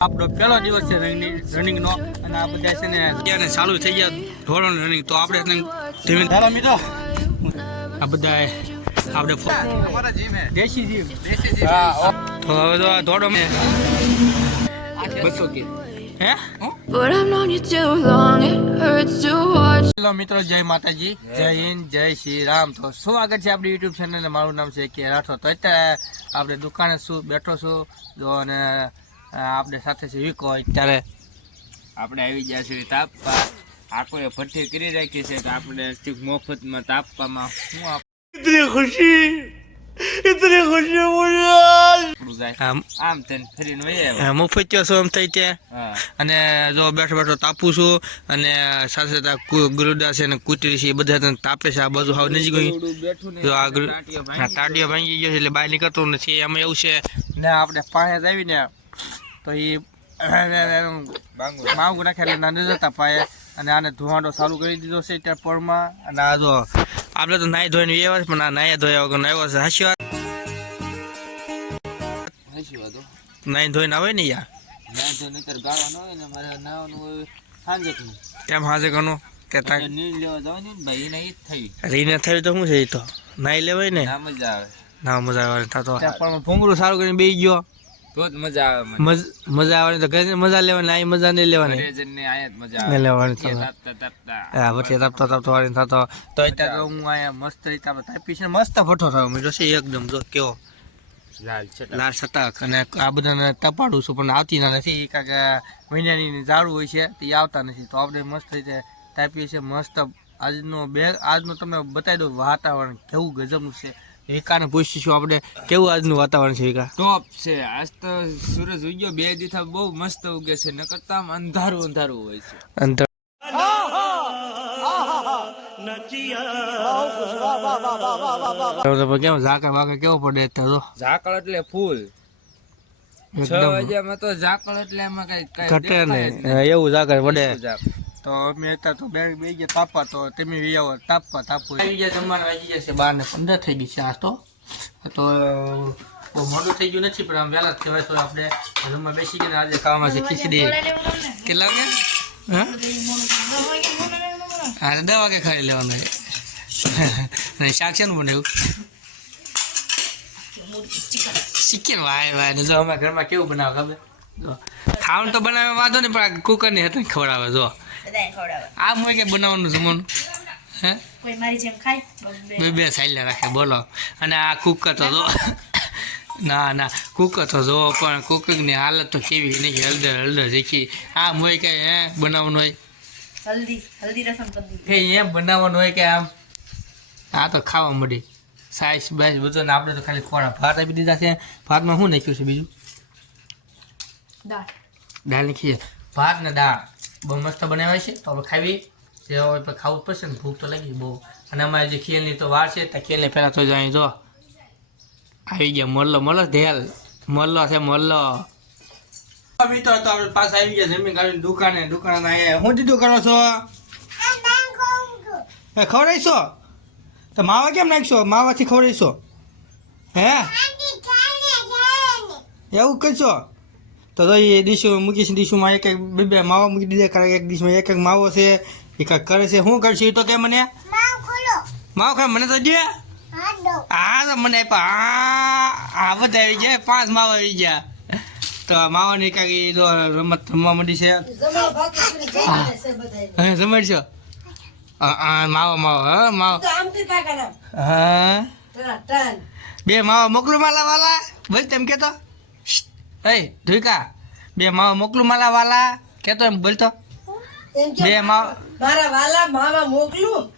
આપણો પહેલો દિવસ છે રનિંગનો અને આ બધા છે ને અત્યારે ચાલુ થઈ ગયા ધોરણ રનિંગ તો આપણે ધીમે ધારો મિત્રો. આ બધા આપણે ફો- દેશી જીમ તો હવે તો આ દોડો મેં બસો કે. હે? But I've known you too long, it hurts to watch. Hello મિત્રો જય માતાજી. જય હિન્દ જય શ્રી રામ. તો સ્વાગત છે આપણી યુટ્યુબ ચેનલ મારું નામ છે કે રાઠોડ. તો અત્યારે આપણે દુકાને શું બેઠો છું. જો અને આપણે સાથે છે વિકો અત્યારે આપણે આવી ગયા છે તાપવા. આખોએ ભઠ્ઠી કરી રાખી છે કે આપણે મફતમાં તાપવામાં શું આપણું જાય આમ આમ તેને ફરીને વહી થઈ ત્યાં અને જો બેઠો બેઠો તાપું છું અને સાથે સાથે ગુરુદાસ છે અને કૂતરી છે એ બધા તને તાપે છે. આ બાજુ હાવ નજીક જો આ ગુરુ ભાંગી ગયો છે એટલે બહાર નીકળતો નથી. એમાં એવું છે. ને આપણે પાસે જ આવીને તો એ. માવું નાખે એટલે ના જતા પાયે અને આને ધુવાડો ચાલુ કરી દીધો છે ત્યાં પરમાં અને આ જો આપણે તો નાઈ ધોઈને વ્યવહાર પણ આ નાયા ધોયા વગર આવ્યો છે. હાશી વાત? હસી વાત નાઈ ધોઈને આવે ને યાર ના ધોઈને નહીંતર ગાળા હોય ને મારે નાવાનું હોય સાંજકનું. કેમ હાજે કનો કે તા નીર લેવા જાવ ને ભાઈ જ થઈ. રીને થયું તો શું છે એ તો? નાઈ લેવાય ને? ના મજા આવે. ના મજા આવે થતો પણ ભૂંગળું સારું કરીને બેસી ગયો. તો જ મજા આવે મજા આવવાની તો ઘરે મજા લેવાની આ મજા નહીં લેવાની. જઈને આયા મજા આવે. લેવાની હા પછી તાપતો તાપતો વાળી થતો. તો અત્યારે તો હું અહીંયા મસ્ત રીતે આપણે તાપી છે મસ્ત ફોટો થયો. મેં જોશે એકદમ જો કેવો. લાલ સટક અને આ બધાને તપાડું છું પણ આવતી ના નથી. કારણ કે મહિનાની ઝાડું હોય છે તે આવતા નથી. તો આપણે મસ્ત રીતે તાપીએ છીએ મસ્ત. આજનો બે આજનો તમે બતાવી દો વાતાવરણ કેવું ગજબનું છે. એકાને પૂછીશું આપણે કેવું આજનું વાતાવરણ છે એકા ટોપ છે. આજ તો સૂરજ ઉગ્યો બે દિવસ બહુ મસ્ત ઉગે છે. ન કરતા અંધારું અંધારું હોય છે. કેમ ઝાકળ વાકળ કેવો પડે તો? ઝાકળ એટલે ફૂલ. છ વાગ્યામાં તો ઝાકળ એટલે એમાં કઈ ઘટે નહીં. એવું ઝાકળ પડે. તો અમે હતા તો બે બે ગયા તાપવા તો તમે વી આવો, તાપવા તાપવું આવી ગયા તમારે આવી છે બાર ને પંદર થઈ ગઈ છે આ તો. તો બહુ મોડું થઈ ગયું નથી, પણ આમ વહેલા કહેવાય તો આપણે રૂમમાં બેસી ગયા આજે ખાવામાં છે ખીચડી. કેટલા વાગે? હા? દસ વાગે ખાઈ લેવાનું અને શાક છે ને બનાવ્યું? ચિકન, વાય વાય, ને જો અમારા ઘરમાં કેવું બનાવે ખબર? ખાવાનું તો બનાવે વાંધો નહીં, પણ કુકરની હતી ખવડાવે, જો. બધાને ખવડાવે. આ કે બનાવવાનું જમવાનું હે? કોઈ મારી જેમ ખાય? બે. બે બે રાખે બોલો. અને આ કુકર તો જો ના ના કુકર તો જો પણ કુકરની હાલત તો કેવી નહીં હળદર હળદર દેખી આ મોય કે હે બનાવવાનું હોય? હલ્દી હલ્દી રસમ કરી એમ બનાવવાનું હોય કે આમ? આ તો ખાવા મળી. સાઈઝ બાઈસ બધું ને આપણે તો ખાલી ખોરા ભાત આપી દીધા છે. ભાતમાં શું નાખ્યું છે બીજું? દાળ. દાળ નાખીએ ભાત ને દાળ. બહુ મસ્ત બનાવ્યા છે. તો આપણે ખાવી જે હોય તો ખાવું જ પડશે ને ભૂખ તો લાગી બહુ. અને અમારે જે ખીરની તો વાર છે ત્યાં ખીરને પહેલાં તો જાય જો. આવી ગયા મલ્લો મલ્લો ધેલ. મલ્લો છે મલ્લો. મિત્રો તો આપણે પાસે આવી ગયા જમીન કાઢીને દુકાને. દુકાને અહીંયા શું દીધું કરો છો? એ ખવડાવીશો? તો માવા કેમ નાખશો? માવાથી ખવડાવીશો? હે? એવું કરશો? તો તો એ ડીશું મૂકીશ ડીશુમાં એક એક બે બે માવા મૂકી દીધા કરે એક ડીશમાં એક એક માવો છે એ કાંઈક કરે છે. શું કરશે એ તો કે મને? માવો ખરા મને તો દે. હા તો મને આ આ બધા આવી ગયા પાંચ માવો આવી ગયા. તો માવાની કાંઈક જો રમત રમવા માંડી છે. હા હા, માવો માવો હા માવો. હા. બે માવો મોકલું માલા વાલા બોલ તેમ કેતો. એ ધુઈકા બે માવા મોકલું માલા વાલા? કેતો એમ બોલતો. બે માવા મારા વાલા મામા મોકલું?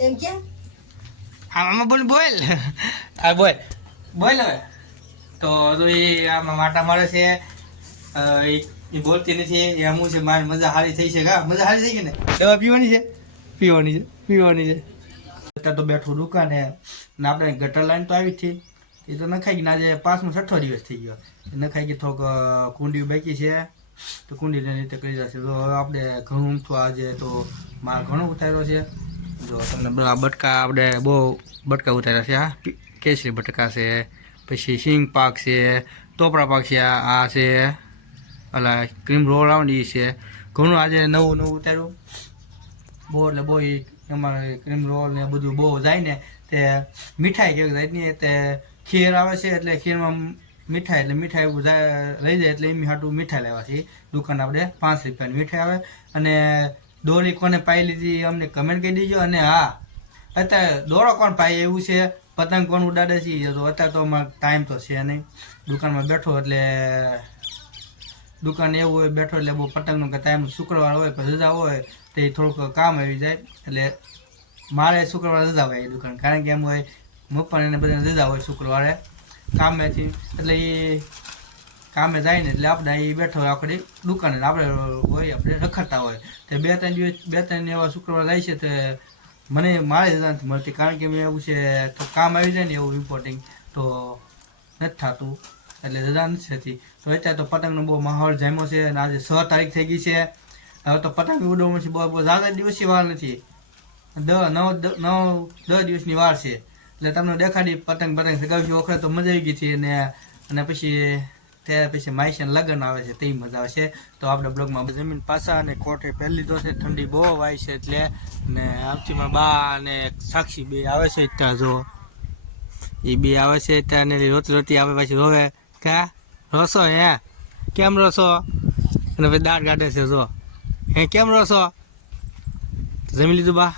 એમ કે? આમાં બોલ બોલ. હા બોલ. બોલ હવે. તો તો એ આમાં માટા મારે છે. એ બોલતી નથી. એ અમુક છે મારી મજા સારી થઈ છે હા મજા સારી થઈ ગઈ ને? દવા પીવાની છે? પીવાની છે પીવાની છે. અત્યારે તો બેઠું દુકાને. ને આપણે ગટર લાઈન તો આવી જ એ તો નખાઈ ગઈ આજે પાંચમો છઠ્ઠો દિવસ થઈ ગયો. નખાઈ ગઈ થોડોક કુંડી બાકી છે, તો કુંડીને રીતે કરી જશે. તો આપણે ઘણું ઊંઠું આજે તો માલ ઘણો ઉતાર્યો છે. જો તમને બધા બટકા આપણે બહુ બટકા ઉતાર્યા છે આ કેસરી બટકા છે, પછી સિંગ પાક છે, ટોપરા પાક છે, આ છે, અલા, ક્રીમ રોલ આવે છે. ઘણું આજે નવું નવું ઉતાર્યું. બહુ એટલે બહુ એમાં ક્રીમ રોલ ને બધું બહુ જાય ને તે મીઠાઈ કેવી જાય ને તે ખીર આવે છે એટલે ખીરમાં મીઠાઈ, એટલે મીઠાઈ એવું જાય- એટલે એમ હાટું મીઠાઈ લેવાથી દુકાન આપણે પાંચ રૂપિયાની મીઠાઈ આવે. અને દોરી કોને પાઈ લીધી અમને કમેન્ટ કરી દીજો. અને હા, અત્યારે દોરો કોણ પાઈ એવું છે? પતંગ કોણ ઉડાડે છે? તો અત્યારે તો અમારે ટાઈમ તો છે નહીં. દુકાનમાં બેઠો એટલે દુકાન એવું હોય, બેઠો એટલે બહુ પતંગનો કે ટાઈમ શુક્રવાર હોય કે રજા હોય, તો એ થોડુંક કામ આવી જાય. એટલે મારે શુક્રવાર રજા હોય એ દુકાન. કારણ કે એમ હોય એને બધાને દીધા હોય શુક્રવારે. કામેથી એટલે એ કામે જાય ને એટલે આપણે અહીં બેઠો હોય, આપણી દુકાને આપણે હોય, આપણે રખડતા હોય. તે બે ત્રણ દિવસ, બે ત્રણ એવા શુક્રવાર જાય છે, તે મને મારે નથી મળતી, કારણ કે મેં એવું છે, તો કામ આવી જાય ને એવું રિપોર્ટિંગ તો નથી થતું. એટલે રજા નથી થતી. તો અત્યારે તો પતંગનો બહુ માહોલ જામ્યો છે અને આજે છ તારીખ થઈ ગઈ છે. હવે તો પતંગ ઉડવવાનું છે, બહુ બહુ ઝાઝા દિવસની વાર નથી. દ નવ નવ દસ દિવસની વાર છે. એટલે તમને દેખાડી પતંગ પતંગ સગાવી વખતે તો મજા આવી ગઈ હતી અને અને પછી ત્યાર પછી માઈશન લગ્ન આવે છે તે મજા આવે છે. તો આપણે બ્લોગમાં જમીન પાછા અને કોટે પહેલી તો છે, ઠંડી બહુ વાય છે એટલે ને આપચીમાં બા અને સાક્ષી બે આવે છે ત્યાં જો. એ બે આવે છે ત્યાં ને રોતી રોતી આવે પછી રોવે. કા? રસો હે? કેમ રસો અને પછી દાળ કાઢે છે જો. હે, કેમ રસો જમી લીધું બા?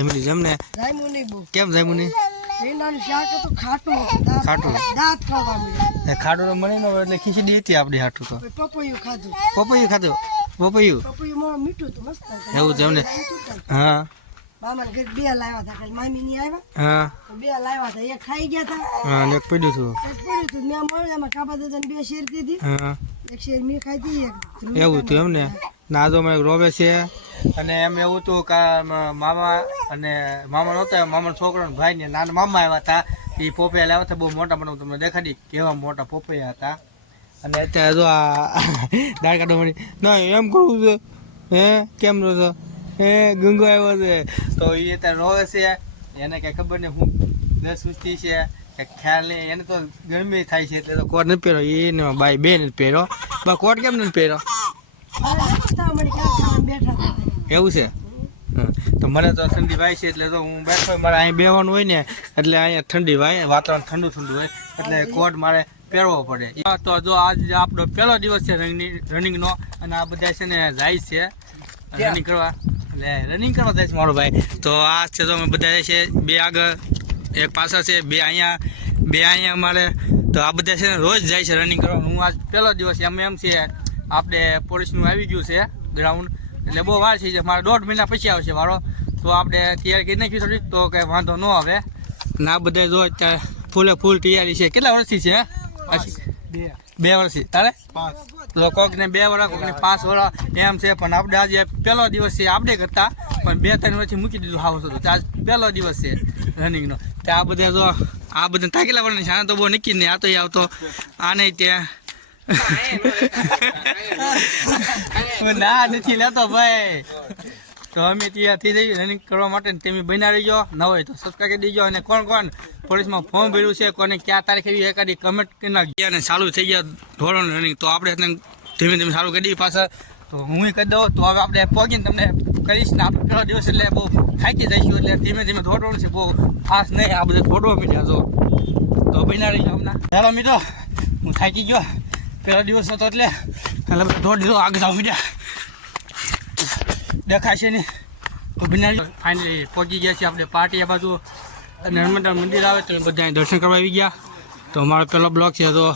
જમી લીધું જમને જામ્યું નહીં બહુ કેમ જમ્યું નહીં રીંગણાનું શાક હતું ખાટું? ખાટું. દાંત ખાવા મળ્યા. તો મળી ન એટલે ખીચડી હતી આપણી હાટું તો. પપૈયું ખાધું. પપૈયું ખાધું? પપૈયું? પપૈયું મીઠું હતું મસ્ત એવું છે એમને? જામ્યું હતું. ને. હા. મામાને ઘરે બે લાવ્યા હતા મામી ની આવ્યા. હા. બે લાવ્યા હતા એક ખાઈ ગયા હતા. હા એક પડ્યું હતું. એક પડ્યું હતું મેં મળ્યા કાપા દાદાને બે શેર દીધી હા. એવું હતું એમ ને નાજો મેં રોવે છે. અને એમ એવું હતું કે મામા અને મામા નહોતા મામાના છોકરો ભાઈ ને નાના મામા આવ્યા હતા. એ પોપૈયા લાવ્યા હતા, બહુ મોટા મોટા તમને દેખાડી કેવા મોટા પોપૈયા હતા. અને અત્યારે જો આ દાળ કાઢવા મળી ના, એમ કરવું છે? હે? કેમ રહો છો? હે? ગંગો આવ્યો છે. તો એ અત્યારે રોવે છે. એને કઈ ખબર નહીં, હું દસ સુસ્તી છે. કે ખ્યાલ નહીં એને તો ગરમી થાય છે એટલે તો કોટ નથી પહેરો એને બાઈ બે નથી પહેરો બા કોટ કેમ નથી પહેરો એવું છે? તો મને તો ઠંડી વાય છે એટલે તો હું બેઠો મારે અહીં બેવાનું હોય ને એટલે અહીંયા ઠંડી વાય વાતાવરણ ઠંડુ ઠંડુ હોય એટલે કોટ મારે પહેરવો પડે. તો જો આજ આપણો પહેલો દિવસ છે રનિંગ રનિંગનો અને આ બધા છે ને જાય છે રનિંગ કરવા. એટલે રનિંગ કરવા જાય છે મારો ભાઈ. તો આ છે તો અમે બધા છે બે આગળ. એક પાછળ છે બે અહીંયા બે અહીંયા અમારે. તો આ બધા છે ને રોજ જાય છે રનિંગ કરવા. હું આજ પહેલો દિવસ એમ એમ છે. આપણે પોલીસનું આવી ગયું છે ગ્રાઉન્ડ એટલે બહુ વાર છે. મારે દોઢ મહિના પછી આવશે વારો. તો આપણે તૈયારી કરી નાખી થોડી તો કંઈ વાંધો ન આવે. ના બધા જો અત્યારે ફૂલે ફૂલ તૈયારી છે. કેટલા વર્ષથી છે? બે. બે વર્ષથી. તારે? તો કોકને બે વર્ષ કોકને પાંચ વર્ષ એમ છે. પણ આપણે આજે પહેલો દિવસ છે આપણે કરતા. પણ બે ત્રણ વર્ષથી મૂકી દીધું હાવ હતું આજ પહેલો દિવસ છે. રનિંગનો તે આ બધા જો આ બધા થાકેલા વર્ષ છે તો બહુ નક્કી નહીં આ તો આવતો. આ નહીં ત્યાં ના નથી લેતો ભાઈ. તો અમે ત્યાંથી જઈએ રનિંગ કરવા માટે તમે બન્યા રહીજો. ન હોય તો સબસ્ક્રાઈબ કરી દેજો. અને કોણ કોણ પોલીસમાં ફોર્મ ભર્યું છે કોને ક્યાં તારીખે એવી એકાદી કમેન્ટ કરી નાખી અને ચાલુ થઈ ગયા ધોરણ રનિંગ તો આપણે ધીમે ધીમે સારું કરી દઈએ પાછા. તો હું કરી દઉં તો હવે આપણે પહોંચીને તમને કરીશ ને આપણે પહેલો દિવસ એટલે બહુ થાકી જઈશું એટલે ધીમે ધીમે દોડવાનું છે. બહુ ખાસ નહીં, આ બધે દોડવા મીડ્યા જો. તો બન્યા રહીજો હમણાં ચાલો મીઠો હું થાકી ગયો. પહેલો દિવસ હતો એટલે એટલે દોડી દીધો આગળ જાવ મીડ્યા દેખાશે ને તો બિના ફાઇનલી પહોંચી ગયા છીએ આપણે પાર્ટી આ બાજુ. અને હનુમાન મંદિર આવે તો બધા દર્શન કરવા આવી ગયા. તો અમારો પહેલો બ્લોક છે તો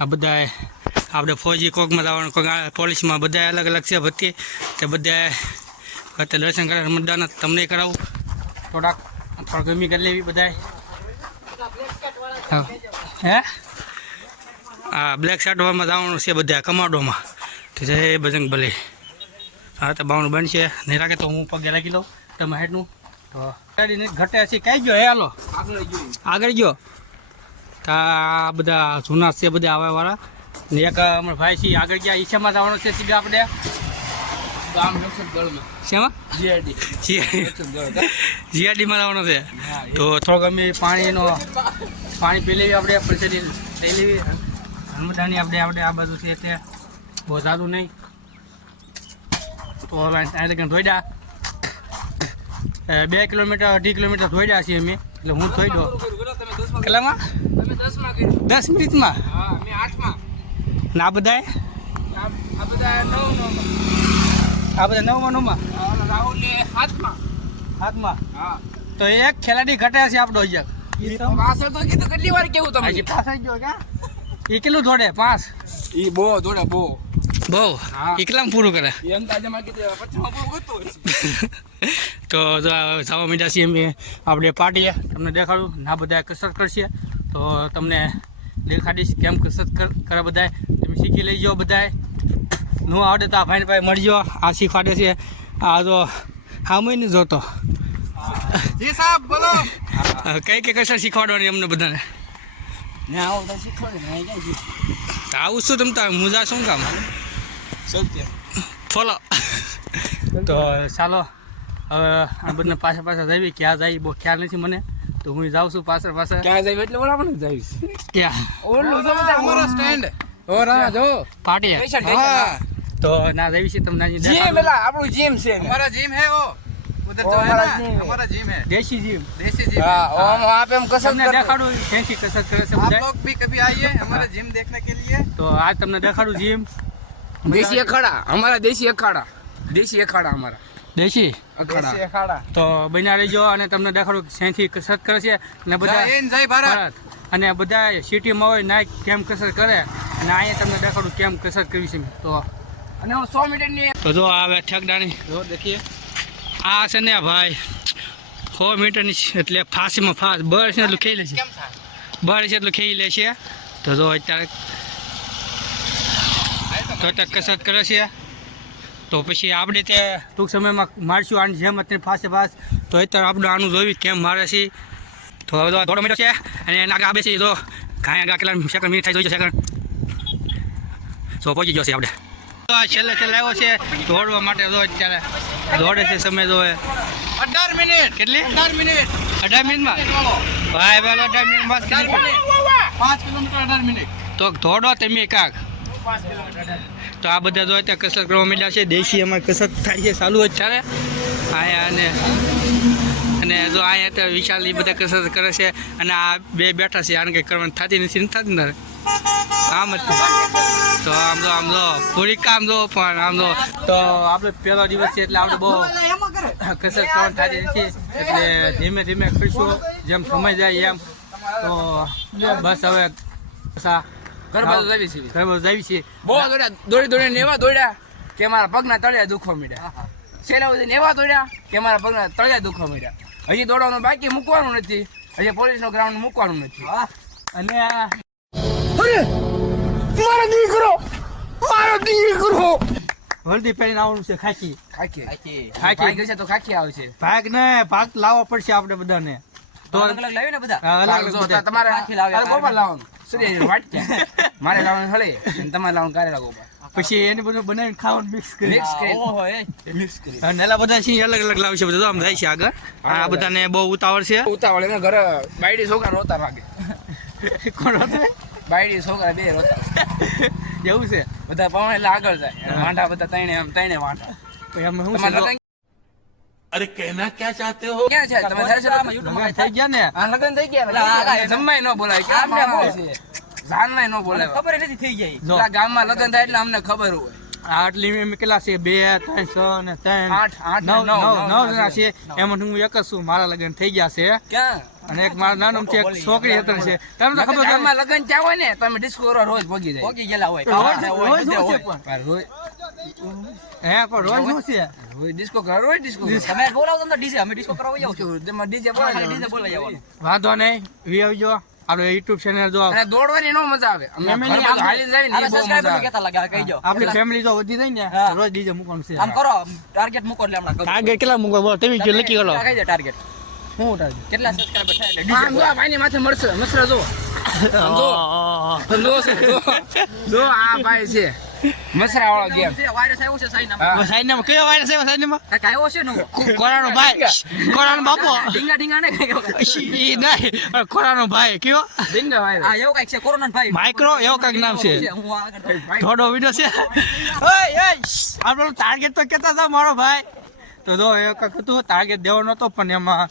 આ બધા આપણે ફૌજી કોકમાં જવાનું કોક પોલીસમાં બધા અલગ અલગ છે ભરતી. તે બધા અત્યારે દર્શન કરે હનુમાનદાના તમને કરાવું. થોડાક થોડાક ગમી કરી લેવી બધાએ. હે. આ બ્લેક શર્ટમાં જવાનું છે બધા કમાડોમાં. તો જય બજરંગ ભલે હા, તો બાવણું બનશે. નહીં રાખે તો હું પગે રાખી લઉં તમે હેઠનું. તો ઘટે છે. કઈ ગયો? હે, હાલો. આગળ ગયો. તો બધા જૂના છે બધા આવા વાળા. ને એક અમારા ભાઈ છે આગળ ગયા. ઈચ્છામાં જવાનું છે સીધા આપણે? શેમાં? જીઆરડીમાં જવાનું છે? તો થોડોક અમે પાણીનો પાણી પી લેવી આપણે પછી લઈ લેવી નર્મદાની આપણે આપણે આ બાજુ છે તે બહુ સારું નહીં. તો હવે ત્યાં ધોઈડા. બે કિલોમીટર અઢી કિલોમીટર ધોઈડા છીએ અમે. એટલે હું ધોઈ દો કેટલામાં? દસ મિનિટમાં? ના બધાએ આ આ બધા નવ નવમાં આ બધા નવમાં નવમાં રાહુલ હાથમાં. હાથમાં? હા. તો એક ખેલાડી ઘટે છે આપણો અહીંયા. પાછળ તો કીધું કેટલી વાર કેવું હજી તમને? પાસ આવી ગયો કે? એ કેટલું દોડે પાંચ? એ બહુ જોડે બહુ. બહુ. એકલામ પૂરું કરે? એ અંદાજમાં કીધું પચાસમાં બહુ ગતું તો સાવા મીઠા છીએ અમે આપણે પાટીએ તમને દેખાડું. ના બધા કસરત કરશે. તો તમને દેખાડીશ કેમ કસરત કર- કરે બધાય તમે શીખી લઈ જાઓ બધાય ન આવડે તો આ ભાઈને ભાઈ મળજો. આ શીખવાડે છે. આ તો આમ નહીં જોતો. જી સાહેબ બોલો. કઈ કઈ કસર શીખવાડવાની અમને બધાને? આવો શું તમતા મુજા શું કામ? ફોલો. તો ચાલો હવે આ બધા પાછા પાછા જઈએ ક્યાં જાય બહુ ખ્યાલ નથી મને. તો હું જાઉં છું પાછળ પાછળ. ક્યાં જાય એટલે બોલા પણ જઈશ ક્યાં? ઓલું અમારો સ્ટેન્ડ. ઓ રા જો. પાટિયા. હા. તો ના જઈએ છીએ તમને અહીં જીમ દેખાડું. એલા આપણું જીમ છે हमारा जिम है वो उधर वो जो है हमारा ना जिम है। हमारा जिम है દેશી જીમ देसी जिम હા है। ઓમ આપ એમ કસરત તમને કરતો દેખાડું ક્યાંથી કસરત કરે છે आप બધા लोग भी कभी आइए हमारा जिम देखने के लिए તો આજ તમને દેખાડું જીમ દેશી અખાડા અમારા દેશી અખાડા દેશી અખાડા અમારા દેશી અખાડા अखाड़ा તો બન્યા રહેજો અને તમને દેખાડું ક્યાંથી કસરત કરે છે અને બધા जय हिंद जय भारत ભારત અને બધા સિટીમાં હોય ના કેમ કસરત કરે અને અહીંયા તમને દેખાડું કેમ કસરત કરવી છે તો અને હું સો મીટરની તો જો આ ઠેકડાની જો દેખીએ. આ છે ને ભાઈ સો મીટરની એટલે ફાંસીમાં ફાંસ. બળ છે એટલું ખેઈ લેશે. છે છે એટલું ખેઈ લેશે. તો જો અત્યારે તો અત્યારે કસરત કરે છે. તો પછી આપણે તે ટૂંક સમયમાં મારશું આની જેમ અત્યારે ફાસે ફાસ. તો અત્યારે આપણે આનું જોયું કેમ મારે છે. તો થોડો મીટર છે અને એના આગળ આવે છે તો ઘાય આગળ કેટલા સેકન્ડ મિનિટ થાય જોઈ સેકન્ડ તો પહોંચી જશે આપણે. આ છેલ્લે છેલ્લે આવ્યો છે. દોડવા માટે જો અત્યારે દોડે છે સમય જો અઢાર મિનિટ. કેટલી? અઢાર મિનિટ. અઢાર મિનિટમાં? ભાઈ ભાઈ અઢાર મિનિટ પાંચ કિલોમીટર અઢાર મિનિટ. તો દોડો તમે કાંક. તો આ બધા જોઈએ અત્યારે કસરત કરવા માંડ્યા છે. દેશી એમાં કસરત થાય છે ચાલુ જ ચાલે અહીંયા અને અને જો અહીંયા તો વિશાલ એ બધા કસરત કરે છે. અને આ બે બેઠા છે. આને કંઈ કરવાની થતી નથી. નથી થતી ને આમ જ તો આમ તો આમ તો પૂરી કામ જો પણ આમ તો તો આપણે પહેલો દિવસ છે એટલે આપણે બહુ કસરત કરવાની થતી નથી. એટલે ધીમે ધીમે કરીશું. જેમ સમય જાય એમ. તો બસ હવે ઘર બાજુ જાવી છીએ. ઘર બાજુ જાવી છીએ બહુ દોડ્યા દોડી દોડીને એવા દોડ્યા કે મારા પગના તળિયા દુખવા મળ્યા છેલ્લા સુધી એવા દોડ્યા કે મારા પગના તળિયા દુખવા મળ્યા હજી દોડવાનું બાકી મૂકવાનું નથી. હજી પોલીસનો ગ્રાઉન્ડ મૂકવાનું નથી. અને આ હળદી પહેરીને આવવાનું છે ખાખી. ખાખી? ખાખી. ખાખી. છે તો ખાખી આવશે ભાગ ને ભાગ લાવવો પડશે આપણે બધાને. તો અલગ અલગ લાવીને બધા. તમારે અરે ગોપાલ લાવવાનું? સૂર્ય વાટક્યા મારે લાવવાનું હળે અને તમારે લાવવાનું કારેલા ગોપાલ પછી એને બધું બનાવીને ખાવાનું મિક્સ કરી. મિક્સ કરી. મિક્સ કરી. અને એલા બધા છે અલગ અલગ લાવશે બધા. આમ જાય છે આગળ. આ બધાને બહુ ઉતાવળ છે. ઉતાવળ એને ઘરે બાયડી છોકરા રોતા લાગે કોણ હતું? બાયડી છોકરા બે રોતા. એવું છે. બધા પવન એટલે આગળ જાય. વાંઢા બધા તણે આમ તણે વાંઢા. એમ હું અરે કહેના ક્યાં ચાહતે હો? ક્યાં છે? તમે થાય થઈ ગયા ને? આ લગન થઈ ગયા જમવાય ન બોલાય. કે આમને બોલે છે? જાનવાય ન બોલાય. ખબર નથી થઈ જાય. ગામમાં લગન થાય એટલે અમને ખબર હોય. આટલી મેં છે? બે ત્રણ આઠ નવ નવ નવ છે. એમાં હું એક જ છું. મારા લગ્ન થઈ ગયા છે. ક્યાં? અને એક મારા નાનું છે એક છોકરી હતી છે. તમને તો ખબર ગામમાં લગન હોય ને તમે ડિસ્કો કરવા રોજ ભોગી જાય. ભોગી ગયેલા હોય. રોજ- પણ? રોજ હે પણ રોજ શું છે? રોજ ડિસ્કો કરો રોજ ડિસ્કો તમે બોલાવો તમને ડીજે અમે ડિસ્કો કરવા જાવ તમે ડીજે બોલાવો ડીજે બોલાવો વાંધો નહીં વી આવજો. આપણે યુટ્યુબ ચેનલ જો અને દોડવાની નો મજા આવે. અમે બાજુ જાય ને બહુ મજા આવે. આપણી ફેમિલી તો વધી જાય ને રોજ ડીજે મૂકવાનું છે. કરો ટાર્ગેટ મૂકો એટલે હમણાં ટાર્ગેટ કેટલા મૂકો તમે જો લખી ગયો કહી દે ટાર્ગેટ ટાર્ગેટ કેટલા સબસ્ક્રાઇબર થાય એટલે? આમ જો આ માથે મળશે મસરા જો જો આ ભાઈ છે. મસરા વાળો ગેમ. વાયરસ આવ્યો છે સાઈના હા. સાઈડમાં કયો વાયરસ આવ્યો આવ્યો છે કોરાનો ભાઈ. કોરાનો બાપો. ઢીંગા ઢીંગા ને ઈ નહીં. કોરાનો ભાઈ કયો? વાયરસ હા એવું કાંઈક છે. કોરોના ભાઈ. માઇક્રો એવો કાક નામ છે. હું આગળ થોડો વિડિયો છે. ઓય ઓય. આપણો ટાર્ગેટ તો કેતા હતા મારો ભાઈ. તો જો એ કાક હતું ટાર્ગેટ દેવાનો હતો પણ એમાં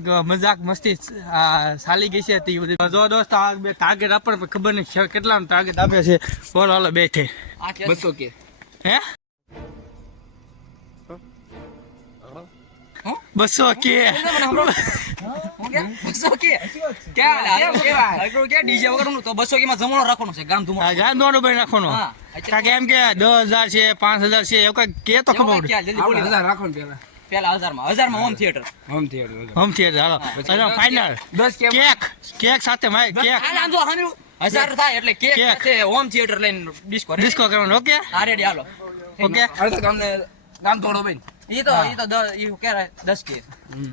મજાક મસ્તી આ ચાલી ગઈ છે તે બધી. જો દોસ્ત આ બે ટાર્ગેટ આપે પણ ખબર નહીં કેટલા ટાર્ગેટ આપે છે. બોલો હાલો બેઠે. બસો કે. હે? બસો કે. બસો ક્યાં ડીજે વગર તો બસો કે માં જમણો રાખવાનો છે ગામ ધુમાડો. ગામ દોડો ભાઈ કારણ કે એમ કે દસ હજાર છે પાંચ હજાર છે એવું કઈ કે તો ખબર એવું પડે. ક્યાં? જલ્દી બોલી આપણે દે. હજાર રાખો પેલા. પેલા હજારમાં. હજારમાં home theatre home theatre home theatre હાલો. ફાઇનલ દસ કેક કેક સાથે માય કેક હાલ આમ જો સાંભળ્યું? હજાર થાય એટલે કેક. સાથે હોમ થિયેટર લઈને ડિસ્કો ડિસ્કો કરવાનો ઓકે હા રેડી હાલો. ઓકે અડધો ગામને ગામ થોડો બેન. ઈ તો ઈ તો ઈ કે દસ કે.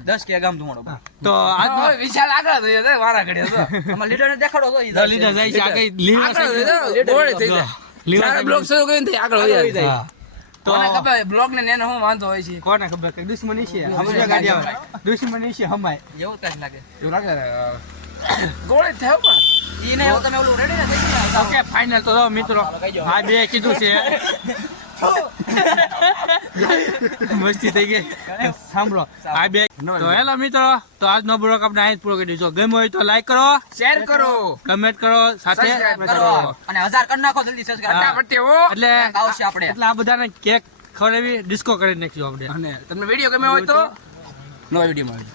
દસ કે ગામ ધુમાડો તો હવે વિશાલ આગળ થઈ જશે વારા ઘડીએ તો આમાં લીડરને દેખાડો તો ઈ લીડર જાય. છે આગળ લીડર. થઈ જાય, જાય. છે. બ્લોક શરૂ કરીને આગળ વહી જાય. હા. કોને ખબર બ્લોક ને એને શું વાંધો હોય છે? કોને ખબર કે દુશ્મની છે હમણાં ગાડી આવે. દુશ્મની છે હમાય એવું કાંઈ લાગે. એવું લાગે ગોળી થયો પણ. ઈ તમે ઓલું રેડી ને થઈ ગયા ઓકે ફાઇનલ તો મિત્રો. આ બે કીધું છે. મસ્તી થઈ ગઈ. સાંભળો. આ બે તો હેલો મિત્રો તો આજનો બ્લોગ આપણે અહીં પૂરો કરી દીધો ગમ્યો હોય તો લાઈક કરો શેર કરો. કમેન્ટ કરો સાથે કરો. અને હજાર કરી નાખો જલ્દી સબસ્ક્રાઇબ એટલે આવશે આપણે. એટલે આ બધાને કેક ખવડાવી ડિસ્કો કરી નાખ્યો આપણે. અને તમને વીડિયો ગમ્યો હોય તો? નવા વીડિયો માં